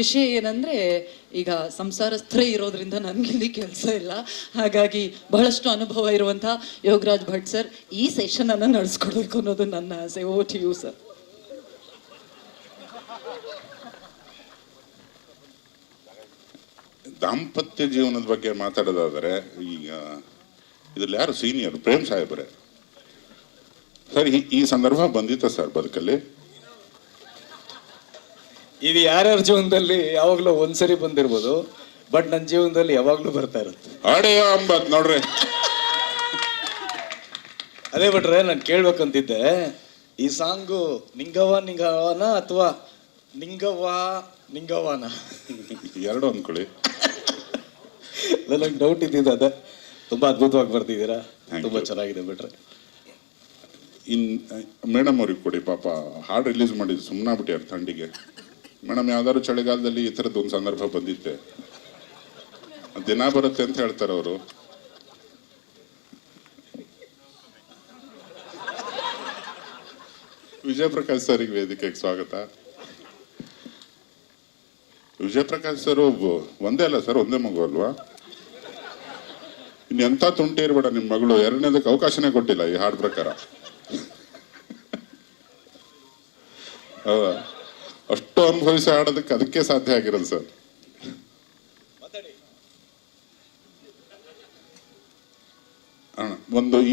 ವಿಷಯ ಏನಂದ್ರೆ ಈಗ ಸಂಸಾರಸ್ಥರೇ ಇರೋದ್ರಿಂದ ನನಗಿಲ್ಲಿ ಕೆಲಸ ಇಲ್ಲ, ಹಾಗಾಗಿ ಬಹಳಷ್ಟು ಅನುಭವ ಇರುವಂತಹ ಯೋಗರಾಜ್ ಭಟ್ ಸರ್ ಈ ಸೆಷನ್ ಅನ್ನು ನಡೆಸ್ಕೊಡ್ಬೇಕು ಅನ್ನೋದು ನನ್ನ ಆಸೆ. Over to you sir. ದಾಂಪತ್ಯ ಜೀವನದ ಬಗ್ಗೆ ಮಾತಾಡೋದಾದರೆ ಈಗ ಇದ್ರಲ್ಲಿ ಯಾರು ಸೀನಿಯರ್? ಪ್ರೇಮ್ ಸಾಹೇಬ್ರೆ ಸರ್. ಈ ಸಂದರ್ಭ ಬಂದಿತ್ತ ಸರ್ ಬದುಕಲ್ಲಿ? ಇದು ಯಾರ್ಯಾರ ಜೀವನದಲ್ಲಿ ಯಾವಾಗಲೂ ಒಂದ್ಸರಿ ಬಂದಿರ್ಬೋದು, ಬಟ್ ನನ್ನ ಜೀವನದಲ್ಲಿ ಯಾವಾಗಲೂ ಬರ್ತಾ ಇರುತ್ತೆ. ಆಡೆಯೋ ಅಂಬತ್ ನೋಡ್ರಿ. ಅದೇ ಬಿಟ್ರೆ ನಾನು ಕೇಳ್ಬೇಕಂತಿದ್ದೆ, ಈ ಸಾಂಗು ನಿಂಗವ್ವ ನಿಂಗವ್ವನ ಅಥವಾ ನಿಂಗವ್ವ ನಿಂಗವ್ವನ ಎರಡು ಅಂದ್ಕೊಳ್ಳಿ. ನನಗೆ ಡೌಟ್ ಇದ್ದಿದ್ದು ಅದೇ. ತುಂಬಾ ಅದ್ಭುತವಾಗಿ ಬರ್ತಿದ್ದೀರಾ, ತುಂಬಾ ಚೆನ್ನಾಗಿದೆ ಬಿಟ್ರೆ. ಮೇಡಮ್ ಅವ್ರಿಗೆ ಕೊಡಿ, ಪಾಪ ಹಾಡು ರಿಲೀಸ್ ಮಾಡಿದ್ದು ಸುಮ್ಮನಾಗ್ಬಿಟ್ಟಾರೆ ಥಂಡಿಗೆ. ಮೇಡಮ್ ಯಾವ್ದಾದ್ರು ಚಳಿಗಾಲದಲ್ಲಿ ಈ ಥರದ್ದು ಒಂದು ಸಂದರ್ಭ ಬಂದಿತ್ತೆ, ದಿನ ಬರುತ್ತೆ ಅಂತ ಹೇಳ್ತಾರೆ ಅವರು. ವಿಜಯ್ ಪ್ರಕಾಶ್ ಸರಿಗೆ ವೇದಿಕೆಗೆ ಸ್ವಾಗತ. ವಿಜಯ್ ಪ್ರಕಾಶ್ ಸರ್ ಒಂದೇ ಅಲ್ಲ ಸರ್, ಒಂದೇ ಮಗು ಅಲ್ವಾ? ಇನ್ನೆಂಥ ತುಂಟಿ ಇರ್ಬೇಡ ನಿಮ್ಮ ಮಗಳು, ಎರಡನೇದಕ್ಕೆ ಅವಕಾಶನೇ ಕೊಟ್ಟಿಲ್ಲ ಈ ಹಾಡು ಪ್ರಕಾರ. ಹೌದಾ? ಅಷ್ಟು ಅನುಭವಿಸಿ ಹಾಡೋದಕ್ಕೆ ಅದಕ್ಕೆ ಸಾಧ್ಯ ಆಗಿರೋದು ಸರ್.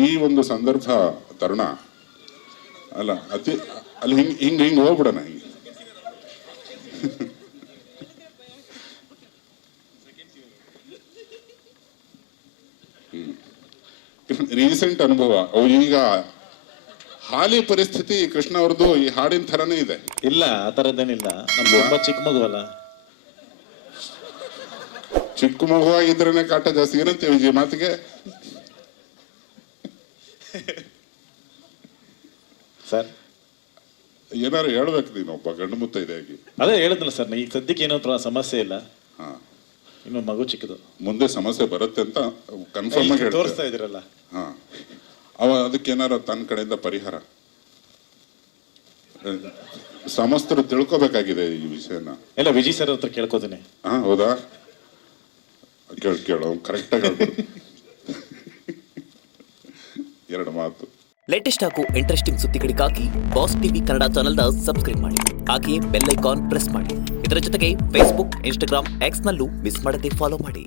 ಈ ಒಂದು ಸಂದರ್ಭ ತರುಣ ಅಲ್ಲ, ಅಲ್ಲಿ ಹಿಂಗ್ ಹೋಗ್ಬಿಡೋಣ. ಹಿಂಗೆ ರೀಸೆಂಟ್ ಅನುಭವ. ಈಗ ಹಾಲಿ ಪರಿಸ್ಥಿತಿ ಕೃಷ್ಣ ಅವ್ರದ್ದು ಈ ಹಾಡಿನ ಥರನೇ ಇದೆ. ಇಲ್ಲ, ಆ ಥರದ್ದೇನಿಲ್ಲ. ನಮ್ದು ತುಂಬಾ ಚಿಕ್ಕ ಮಗು ಅಲ್ಲ. ಚಿಕ್ಕ ಮಗುವಾಗಿದ್ರೇನೆ ಕಾಟ ಜಾಸ್ತಿ. ಏನಂತೆ ವಿಜಯ್ ಮಾತಿಗೆ? ಸರ್ ಏನಾರು ಹೇಳ್ಬೇಕು ನೀನು, ಒಬ್ಬ ಗಂಡು ಮುತ್ತೈದೆಯಾಗಿ. ಅದೇ ಹೇಳಿದ್ನಲ್ಲ ಸರ್, ಈಗ ಸದ್ಯಕ್ಕೆ ಏನೋ ಸಮಸ್ಯೆ ಇಲ್ಲ. ಹಾ, ಇನ್ನು ಮಗು ಚಿಕ್ಕದು, ಮುಂದೆ ಸಮಸ್ಯೆ ಬರುತ್ತೆ ಅಂತ ಕನ್ಫರ್ಮ್ ಆಗಿ ತೋರಿಸ್ತಾ ಇದ್ದೀರಲ್ಲ. ಹಾ, ಅದಕ್ಕೇನಾರ ತನ್ನ ಕಡೆಯಿಂದ ಪರಿಹಾರ ಸಮಸ್ತರು ತಿಳ್ಕೊಬೇಕಾಗಿದೆ ಈ ವಿಷಯನ. ಎಲ್ಲ ವಿಜಯ್ ಸರ್ ಹತ್ರ ಕೇಳ್ಕೋತೀನಿ. ಹಾ, ಹೌದಾ? ಕೇಳು ಕರೆಕ್ಟಾಗಿ ಎರಡು ಮಾತು. ಲೇಟೆಸ್ಟ್ ಹಾಗೂ ಇಂಟ್ರೆಸ್ಟಿಂಗ್ ಸುದ್ದಿಗಳಿಗಾಗಿ ಬಾಸ್ ಟಿವಿ ಕನ್ನಡ ಚಾನೆಲ್ನ ಸಬ್ಸ್ಕ್ರೈಬ್ ಮಾಡಿ. ಹಾಗೆಯೇ ಬೆಲ್ ಐಕಾನ್ ಪ್ರೆಸ್ ಮಾಡಿ. ಇದರ ಜೊತೆಗೆ ಫೇಸ್ಬುಕ್, ಇನ್ಸ್ಟಾಗ್ರಾಮ್, ಎಕ್ಸ್ನಲ್ಲೂ ಮಿಸ್ ಮಾಡದೆ ಫಾಲೋ ಮಾಡಿ.